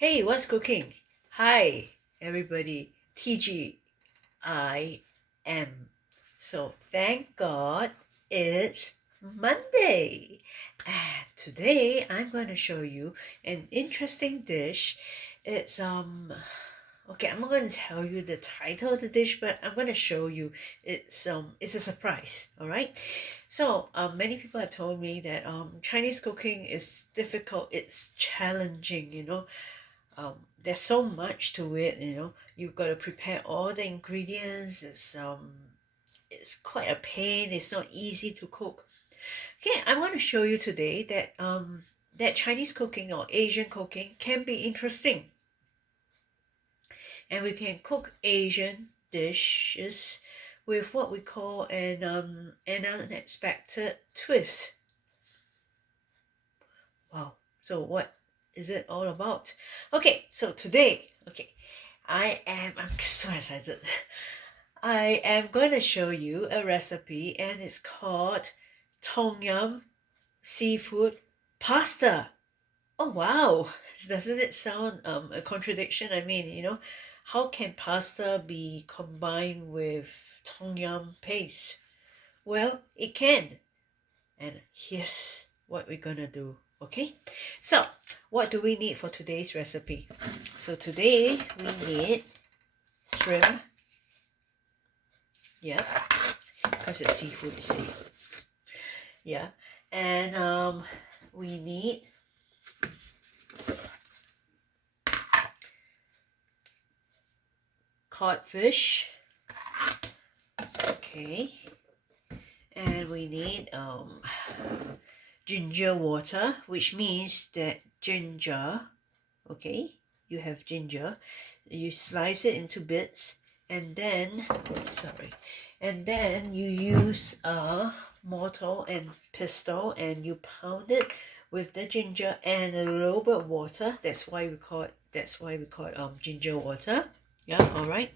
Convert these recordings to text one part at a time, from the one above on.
Hey, what's cooking? Hi, everybody. TGIM. So, thank God it's Monday. And today I'm going to show you an interesting dish. It's okay, I'm not going to tell you the title of the dish, but I'm going to show you it's a surprise, all right? So, many people have told me that Chinese cooking is difficult, it's challenging, there's so much to it. You've got to prepare all the ingredients. It's quite a pain. It's not easy to cook. Okay, I want to show you today that Chinese cooking or Asian cooking can be interesting, and we can cook Asian dishes with what we call an unexpected twist. Wow. So what is it all about? Okay, so today, I'm so excited. I am going to show you a recipe and it's called Tom Yum Seafood Pasta. Oh wow, doesn't it sound a contradiction? I mean, how can pasta be combined with Tom Yum paste? Well, it can. And here's what we're gonna do. Okay, so what do we need for today's recipe? So today we need shrimp. Yeah, because it's seafood, you see. Yeah, and we need codfish. Okay, and we need ginger water, which means that ginger. Okay, you have ginger. You slice it into bits, and then and then you use a mortar and pestle, and you pound it with the ginger and a little bit of water. That's why we call it ginger water. Yeah, all right.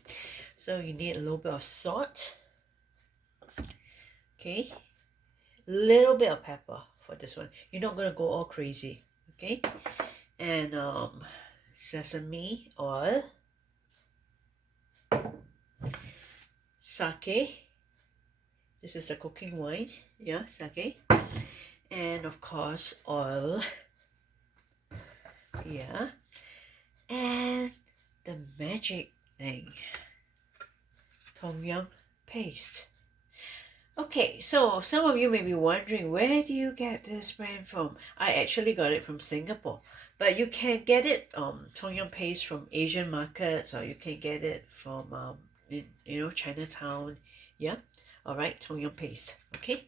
So you need a little bit of salt. Okay, little bit of pepper for this one. You're not gonna go all crazy. Okay, and sesame oil, sake. This is a cooking wine. Yeah, sake. And of course, oil. Yeah. And the magic thing, Tom Yum paste. Okay, so some of you may be wondering, where do you get this brand from? I actually got it from Singapore, but you can get it Tom Yum paste from Asian markets, or you can get it from Chinatown. Yeah, all right, Tom Yum paste. Okay,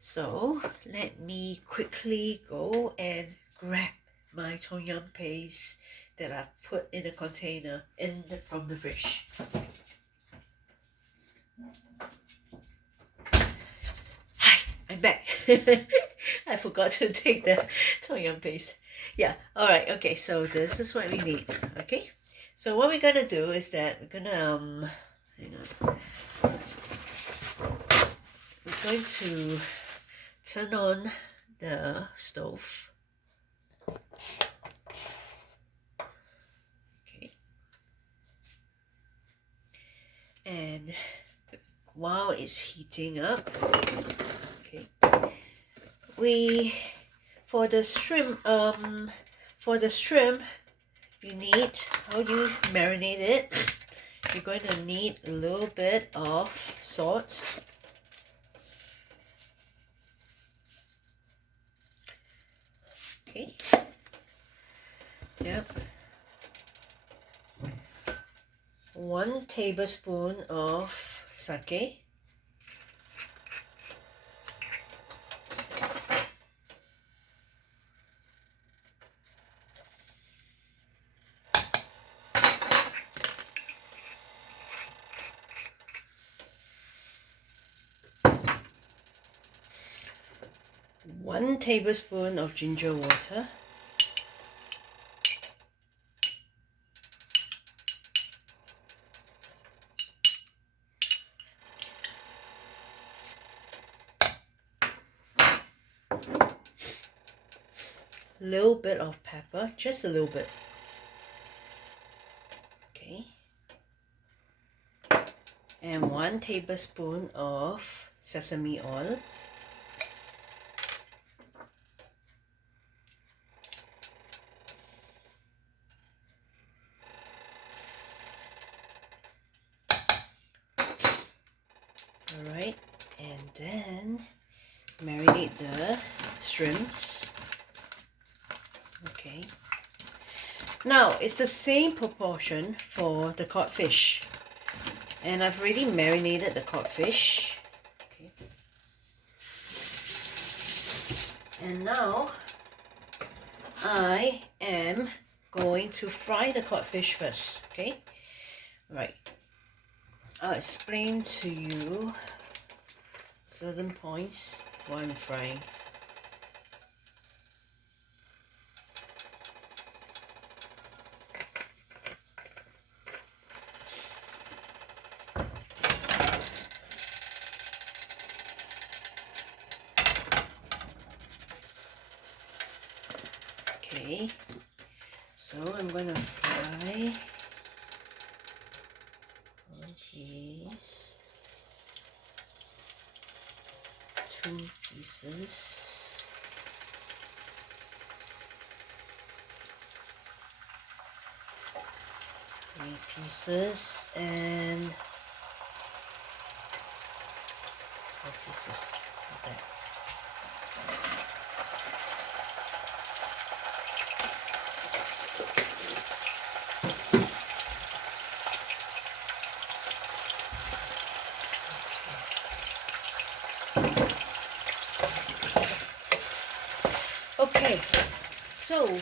so let me quickly go and grab my Tom Yum paste that I've put in a container from the fridge. Hi, I'm back. I forgot to take the Tom Yum paste. Yeah, alright, okay, so this is what we need. Okay, so what we're gonna do is that we're gonna hang on. We're going to turn on the stove. Okay, and while it's heating up, okay, we for the shrimp you need, how do you marinate it? You're going to need a little bit of salt, okay, yep, 1 tablespoon of sake, one tablespoon of ginger water, little bit of pepper, just a little bit, and 1 tablespoon of sesame oil. Alright, and then marinate the shrimps. Okay. Now, it's the same proportion for the codfish. And I've already marinated the codfish. Okay. And now, I am going to fry the codfish first. Okay. Right. I'll explain to you certain points while I'm frying. Okay, so I'm gonna fry one piece, 2 pieces, three pieces, and 4 pieces like that. Okay, so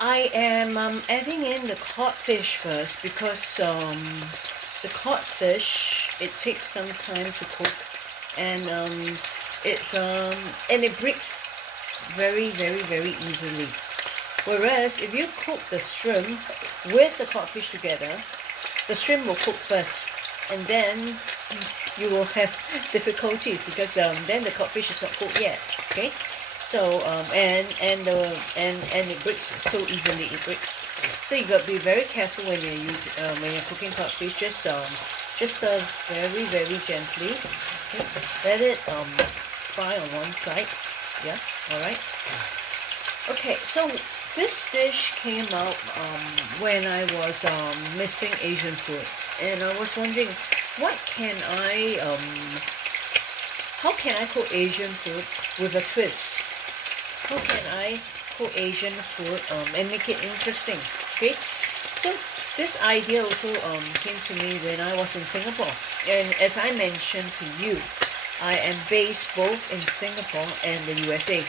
I am adding in the codfish first because the codfish, it takes some time to cook, and it breaks very easily. Whereas if you cook the shrimp with the codfish together, the shrimp will cook first, and then you will have difficulties because then the codfish is not cooked yet. Okay. So and it breaks so easily. It breaks. So you got to be very careful when you're cooking codfish. Just very gently. Okay. Let it fry on one side. Yeah. All right. Okay. So this dish came out when I was missing Asian food, and I was wondering how can I cook Asian food with a twist? How can I cook Asian food and make it interesting? Okay, so this idea also came to me when I was in Singapore, and as I mentioned to you, I am based both in Singapore and the USA.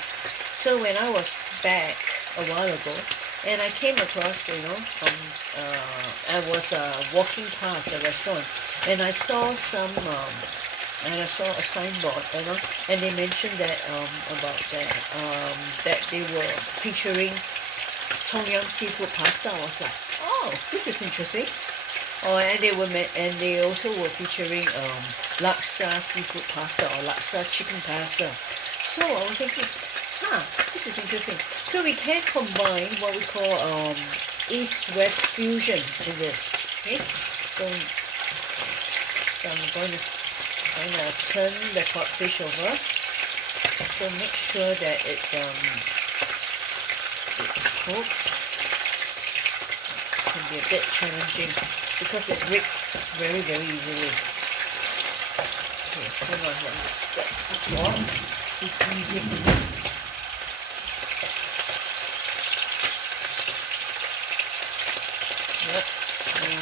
So when I was back a while ago, and I came across, I was walking past a restaurant, and I saw a signboard, and they mentioned that about that they were featuring Tom Yum seafood pasta. I was like, oh, this is interesting. Oh, and they also were featuring laksa seafood pasta or laksa chicken pasta. So I was thinking, this is interesting. So we can combine what we call East-West fusion in this. Okay, so I'm going to turn the codfish over. So make sure that it's cooked. It can be a bit challenging because it breaks very easily. Okay, hold on, let me get the fork. It's easy to do. Yep. Okay.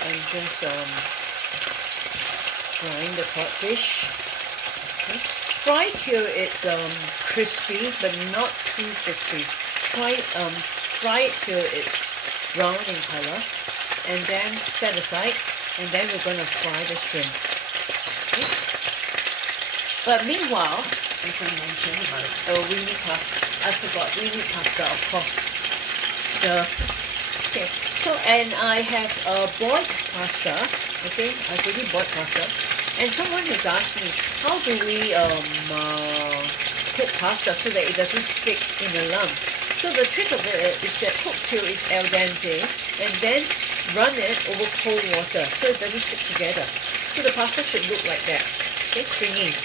I'm just frying the codfish. Okay. Fried till it's crispy, but not too crispy. Fry it till it's brown in color, and then set aside. And then we're gonna fry the shrimp. Okay. But meanwhile, as I mentioned, we need pasta. I forgot, we need pasta, of course. Okay. So, and I have boiled pasta. Okay, I've already boiled pasta. And someone has asked me, how do we cook pasta so that it doesn't stick in a lump? So the trick of it is that cook till it's al dente and then run it over cold water so it doesn't stick together. So the pasta should look like that. Okay, stringy,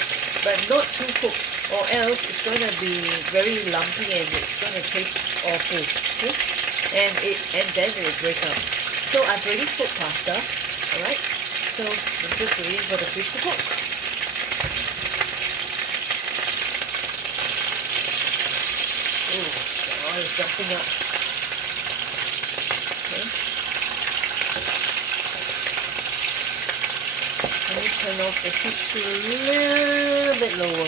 but not too cooked, or else it's going to be very lumpy and it's going to taste awful. Okay, and then it will break up. So I've already cooked pasta. All right. So I'm just waiting for the fish to cook. Oh, the oil is jumping up. Okay. Let me turn off the heat to a little bit lower.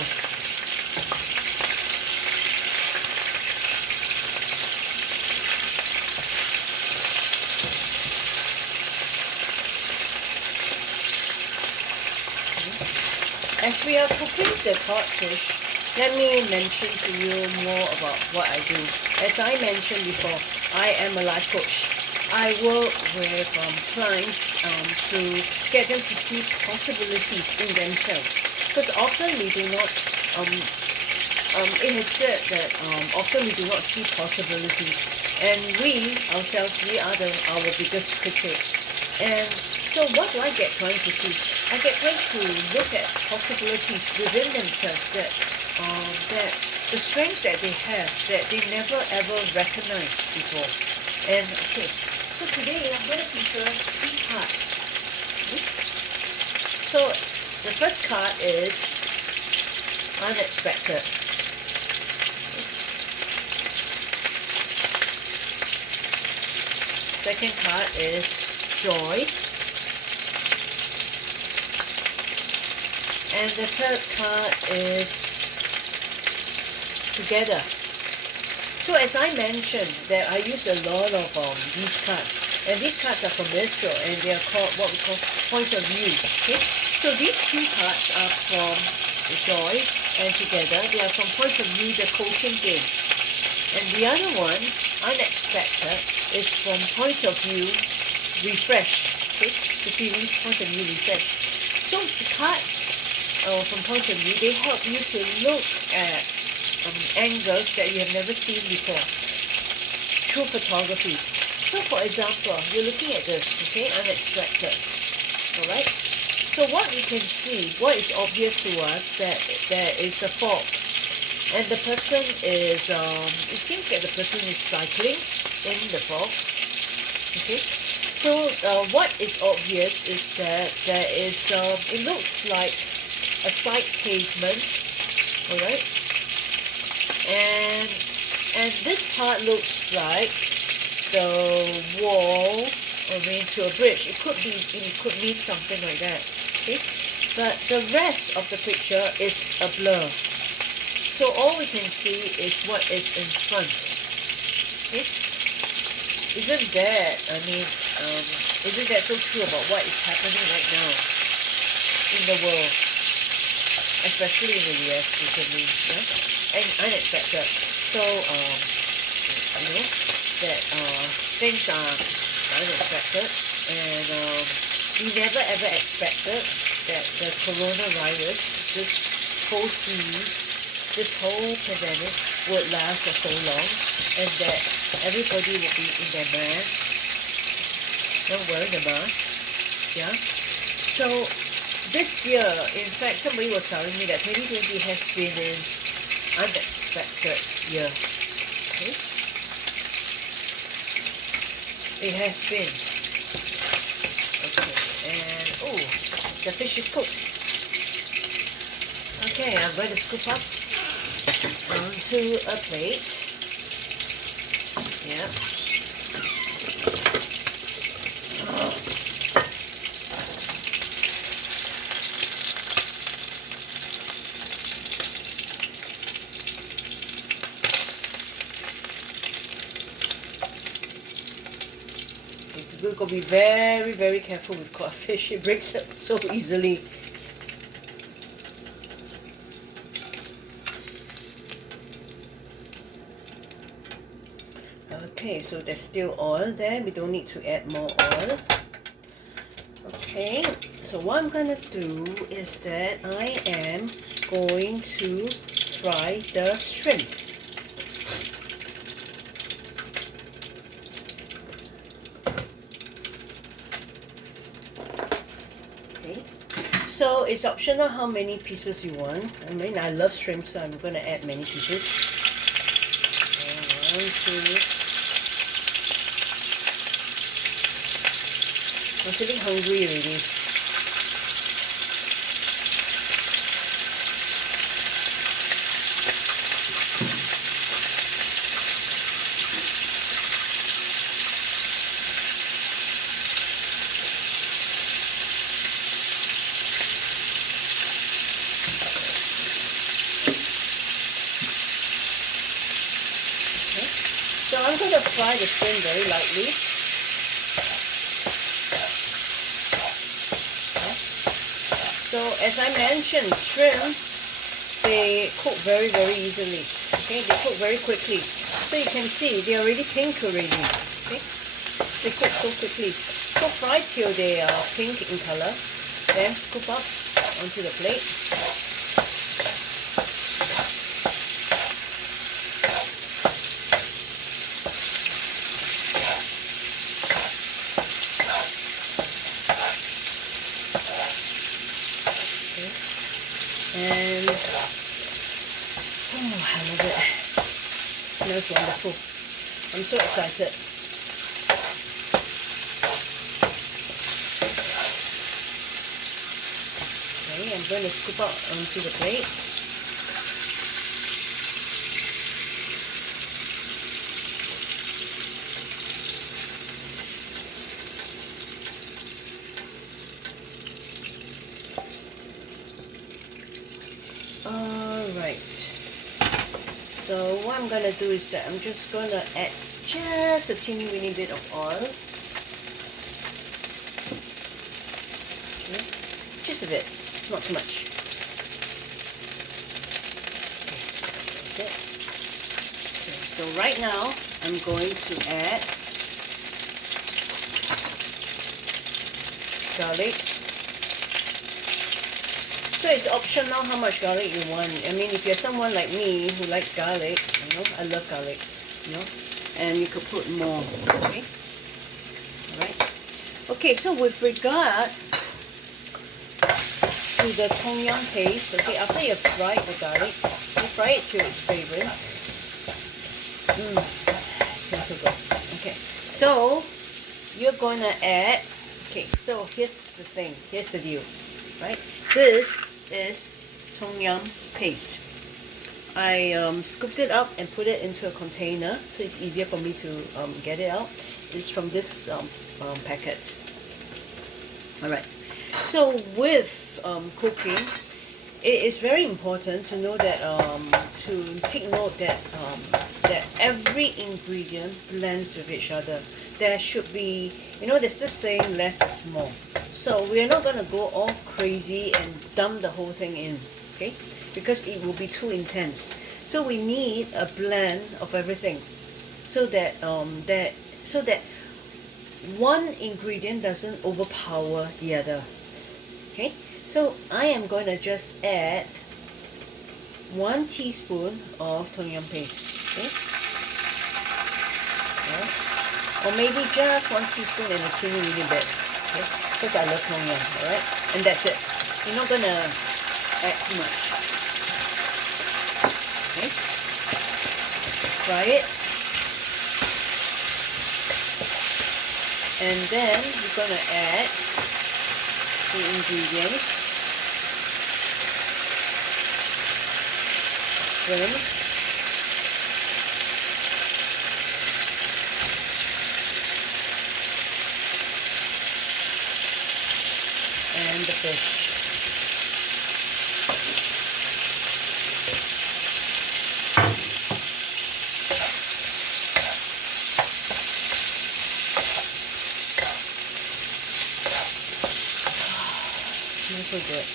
As we are cooking the codfish, let me mention to you more about what I do. As I mentioned before, I am a life coach. I work with clients to get them to see possibilities in themselves. Because often we do not, it is said that often we do not see possibilities. And we ourselves, we are our biggest critic. And so what do I get clients to see? I get clients to look at possibilities within themselves that the strengths that they have that they never ever recognized before. And okay, so today I'm going to feature 3 cards. So the first card is unexpected. Second card is joy. And the third card is together. So as I mentioned, that I use a lot of these cards, and these cards are from Mistral, and they are called what we call points of view. Okay, so these 2 cards are from the joy and together. They are from points of view, the coaching game, and the other one, unexpected, is from point of view, refresh. Okay, the series point of view, refresh. So the cards from point of view, they help you to look at angles that you have never seen before through photography. So for example, you're looking at this, okay, unexpected. Alright? So what we can see, what is obvious to us, that there is a fog. And the person is, it seems that the person is cycling in the fog. Okay? So what is obvious is that there is, it looks like a side pavement, alright, and this part looks like the wall, to a bridge. It could mean something like that, okay, but the rest of the picture is a blur, so all we can see is what is in front. Okay, isn't that so true about what is happening right now in the world? Especially in the US recently, yeah, and unexpected. So that things are unexpected, and we never ever expected that the coronavirus, this whole series, this whole pandemic would last for so long, and that everybody would be in their mask, not wearing the mask, yeah. So this year, in fact, somebody was telling me that 2020 has been an unexpected year. Okay? It has been. Okay, and oh, the fish is cooked. Okay, I'm going to scoop up onto a plate. Yeah. You've got to be very, very careful with codfish. It breaks up so easily. Okay, so there's still oil there. We don't need to add more oil. Okay, so what I'm gonna do is that I am going to fry the shrimp. Okay, so it's optional how many pieces you want. I mean, I love shrimp, so I'm gonna add many pieces. So 1, 2. I'm feeling hungry already. Okay. So I'm going to fry the shrimp very lightly. Okay. So as I mentioned, shrimp, they cook very, very easily. Okay, they cook very quickly. So you can see they're already pink already. Okay, they cook so quickly. So fry till they are pink in color. Then scoop up onto the plate. Okay. And oh, I love it. Smells wonderful. I'm so excited. Okay, I'm going to scoop out onto the plate. Alright. So what I'm going to do is that I'm just going to add just a teeny weeny bit of oil. Okay. Just a bit, not too much. Okay. So right now I'm going to add garlic. So it's optional how much garlic you want. I mean, if you're someone like me who likes garlic, you know, I love garlic, you know, and you could put more. Okay. All right. Okay. So with regard to the tom yum paste, okay, after you fry the garlic, you fry it till it's fragrant. Smells so good. Okay. So you're gonna add. Okay. So here's the thing. Here's the deal. Right. This is tom yum paste. I scooped it up and put it into a container so it's easier for me to get it out. It's from this packet. Alright, so with cooking, it is very important to know that to take note that that every ingredient blends with each other. There should be, you know, there's this saying less is more. So we're not going to go all crazy and dump the whole thing in, okay? Because it will be too intense. So we need a blend of everything, so that so that one ingredient doesn't overpower the other. Okay? So I am going to just add 1 teaspoon of tom yum paste. Okay? So, or maybe just 1 teaspoon and a teeny weeny bit. Okay? Because I love tom yum, alright? And that's it. You're not gonna add too much. Okay? Fry it. And then you're gonna add the ingredients. Shrimp. And the fish. Smells so good.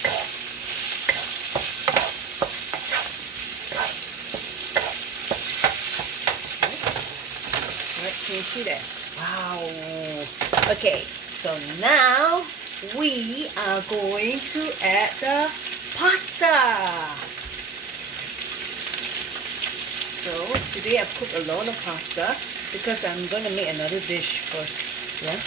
Alright, can you see that? Wow. Okay, so now we are going to add the pasta. So today I've cooked a lot of pasta because I'm going to make another dish first. Yeah.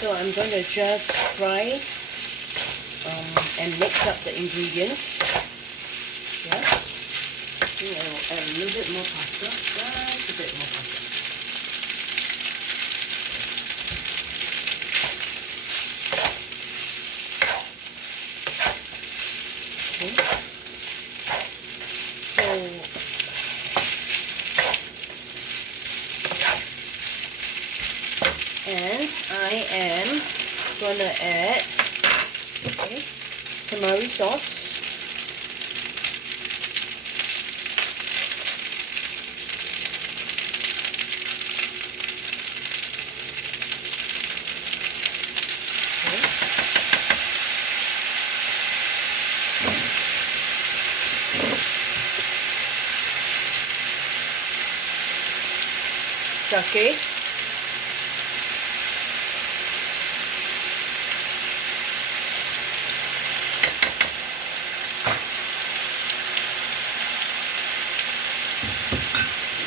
So I'm going to just fry and mix up the ingredients. Yeah. I think I will add a little bit more pasta. Just a bit more pasta. Okay. And I am gonna add tamari sauce. Sake.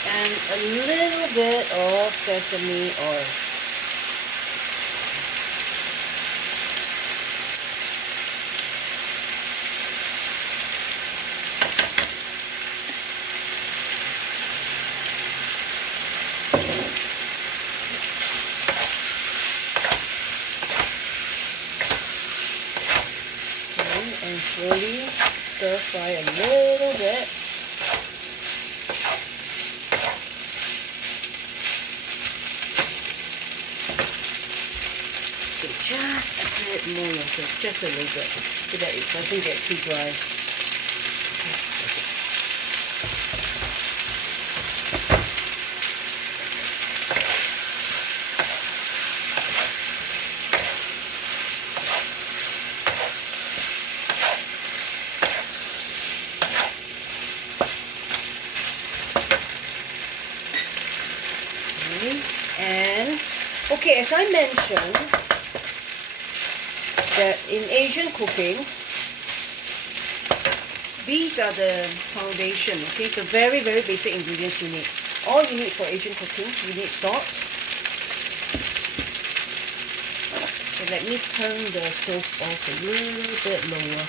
And a little bit of sesame oil. And slowly stir fry a little bit. Okay, just a bit more of it, just a little bit, so that it doesn't get too dry. Okay, that's it. And okay, as I mentioned, that in Asian cooking, these are the foundation, okay, the very, very basic ingredients you need. All you need for Asian cooking, you need salt. So let me turn the stove off a little bit lower.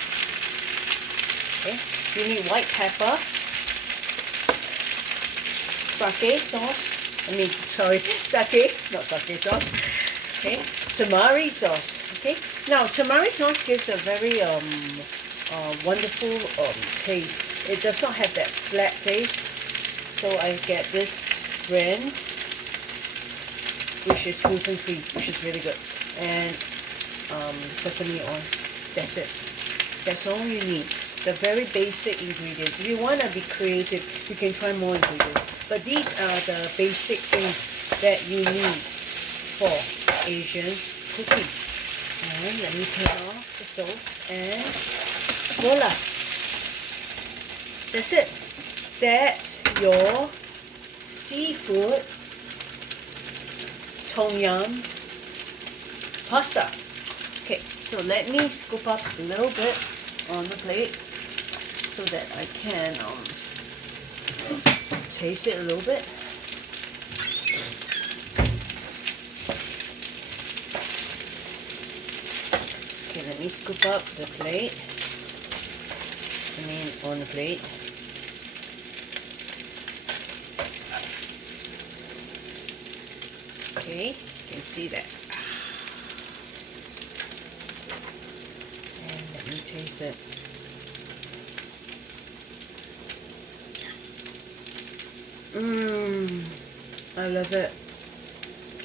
Okay, you need white pepper, sake sauce. Sake, not sake sauce. Okay, tamari sauce. Okay, now tamari sauce gives a very wonderful taste. It does not have that flat taste, so I get this brand, which is gluten free, which is really good, and sesame oil. That's it. That's all you need. The very basic ingredients. If you want to be creative, you can try more ingredients. But these are the basic things that you need for Asian cooking. And let me turn off the stove and voila! That's it. That's your seafood tom yum pasta. Okay, so let me scoop up a little bit on the plate so that I can taste it a little bit. Okay, let me scoop up the plate. On the plate. Okay, you can see that. And let me taste it. I love it.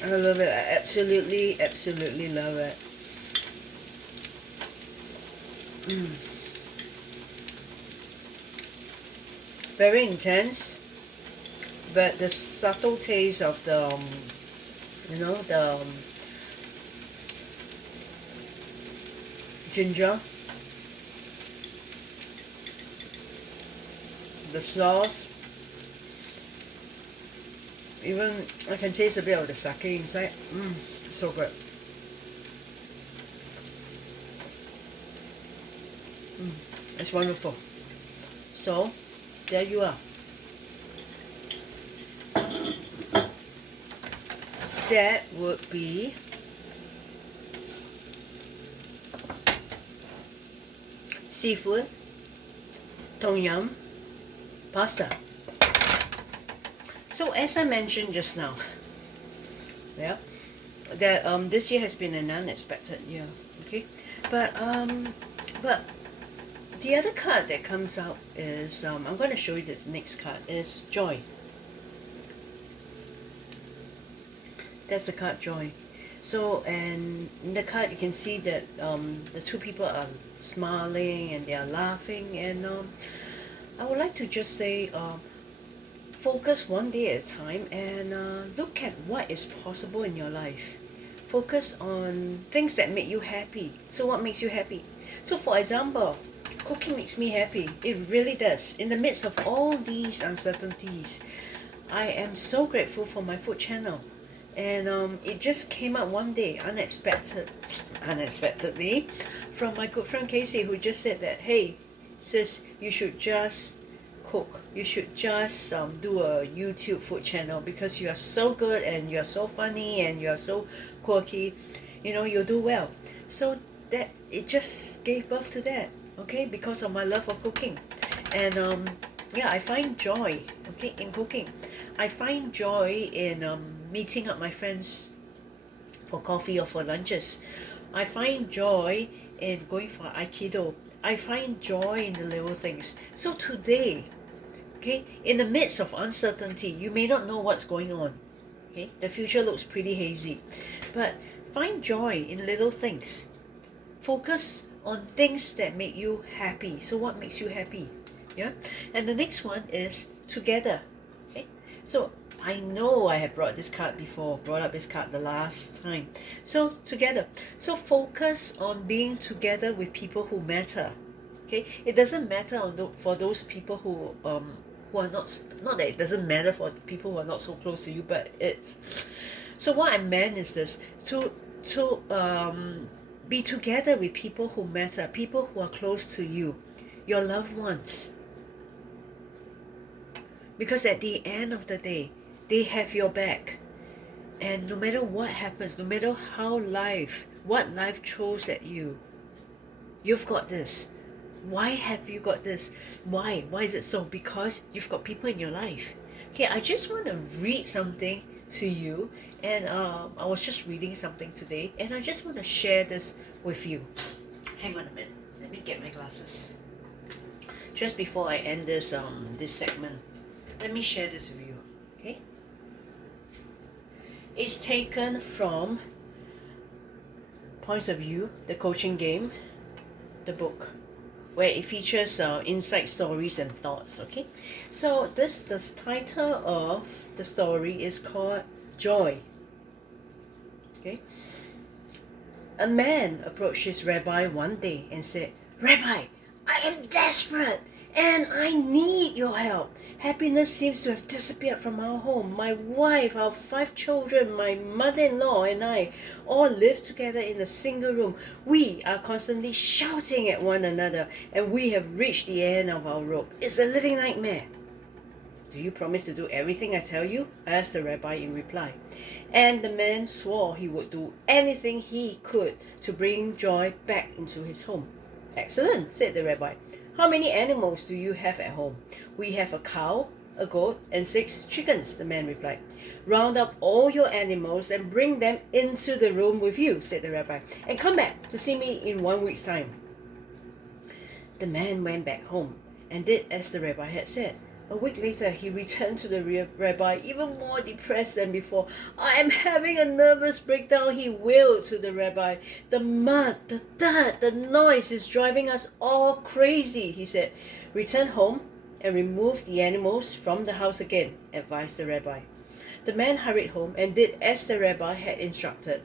I love it. I absolutely love it. very intense, but the subtle taste of the, the ginger, the sauce, even I can taste a bit of the sake inside. So good. It's wonderful. So, there you are. That would be seafood, tom yum, pasta. So as I mentioned just now, yeah, that this year has been an unexpected year. Okay, but the other card that comes out is I'm going to show you the next card is joy. That's the card joy. So, and in the card you can see that the two people are smiling and they are laughing, and I would like to just say focus one day at a time and look at what is possible in your life. Focus on things that make you happy. So what makes you happy? So for example, cooking makes me happy. It really does. In the midst of all these uncertainties, I am so grateful for my food channel. And it just came out one day, unexpectedly, from my good friend Casey, who just said that, hey, sis, you should just cook. You should just do a YouTube food channel because you are so good and you are so funny and you are so quirky. You know, you'll do well. So that it just gave birth to that, okay, because of my love for cooking. And yeah, I find joy, okay, in cooking. I find joy in meeting up my friends for coffee or for lunches. I find joy in going for Aikido. I find joy in the little things. So today, okay, in the midst of uncertainty, you may not know what's going on. Okay, the future looks pretty hazy, but find joy in little things. Focus on things that make you happy. So what makes you happy? Yeah, and the next one is together. Okay, so I know I have brought up this card the last time. So together. So focus on being together with people who matter. Okay, it doesn't matter for those people who are not that it doesn't matter for people who are not so close to you, but it's. So what I meant is this: to be together with people who matter, people who are close to you, your loved ones. Because at the end of the day, they have your back. And no matter what happens, no matter what life throws at you, you've got this. Why have you got this? Why? Why is it so? Because you've got people in your life. Okay, I just want to read something to you. And I was just reading something today, and I just want to share this with you. Hang on a minute. Let me get my glasses. Just before I end this segment, let me share this with you. Okay? It's taken from Points of View, the coaching game, the book, where it features insight stories and thoughts. Okay, so the title of the story is called Joy. Okay, a man approached his rabbi one day and said, "Rabbi, I am desperate and I need your help. Happiness seems to have disappeared from our home. My wife, our 5 children, my mother-in-law and I all live together in a single room. We are constantly shouting at one another and we have reached the end of our rope. It's a living nightmare." "Do you promise to do everything I tell you?" asked the rabbi in reply. And the man swore he would do anything he could to bring joy back into his home. "Excellent," said the rabbi. "How many animals do you have at home?" "We have a cow, a goat, and 6 chickens," the man replied. "Round up all your animals and bring them into the room with you," said the rabbi, "and come back to see me in 1 week's time." The man went back home and did as the rabbi had said. A week later, he returned to the rabbi even more depressed than before. "I am having a nervous breakdown," he wailed to the rabbi. "The mud, the dirt, the noise is driving us all crazy," he said. "Return home and remove the animals from the house again, advised the rabbi. The man hurried home and did as the rabbi had instructed.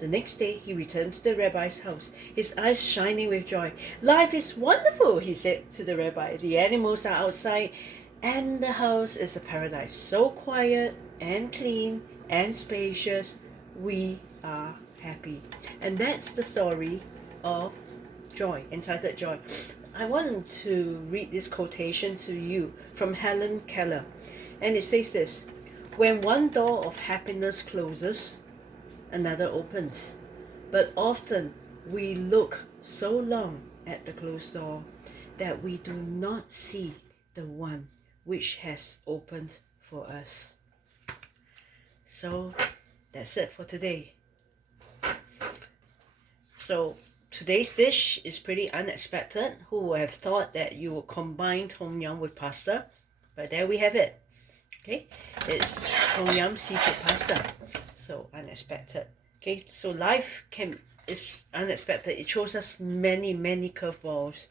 The next day he returned to the rabbi's house, his eyes shining with joy. "Life is wonderful," he said to the rabbi. "The animals are outside and the house is a paradise. So quiet and clean and spacious. We are happy." And that's the story of Joy, entitled Joy. I want to read this quotation to you from Helen Keller. And it says this: "When one door of happiness closes, another opens. But often we look so long at the closed door that we do not see the one which has opened for us." So that's it for today. So today's dish is pretty unexpected. Who would have thought that you would combine tom yum with pasta? But there we have it. Okay, it's tom yum seafood pasta. So unexpected. Okay, so life is unexpected. It shows us many curveballs,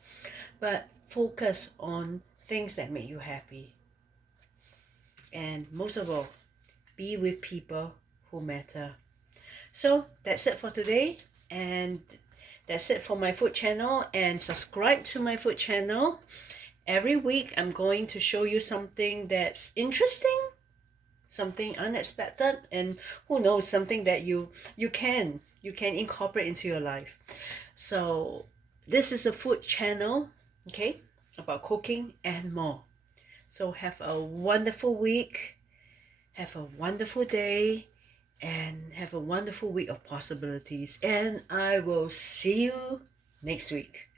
but focus on things that make you happy. And most of all, be with people who matter. So that's it for today, and that's it for my food channel. And subscribe to my food channel. Every week I'm going to show you something that's interesting, something unexpected, and who knows, something that you can incorporate into your life. So this is a food channel, okay, about cooking and more. So have a wonderful week, have a wonderful day, and have a wonderful week of possibilities. And I will see you next week.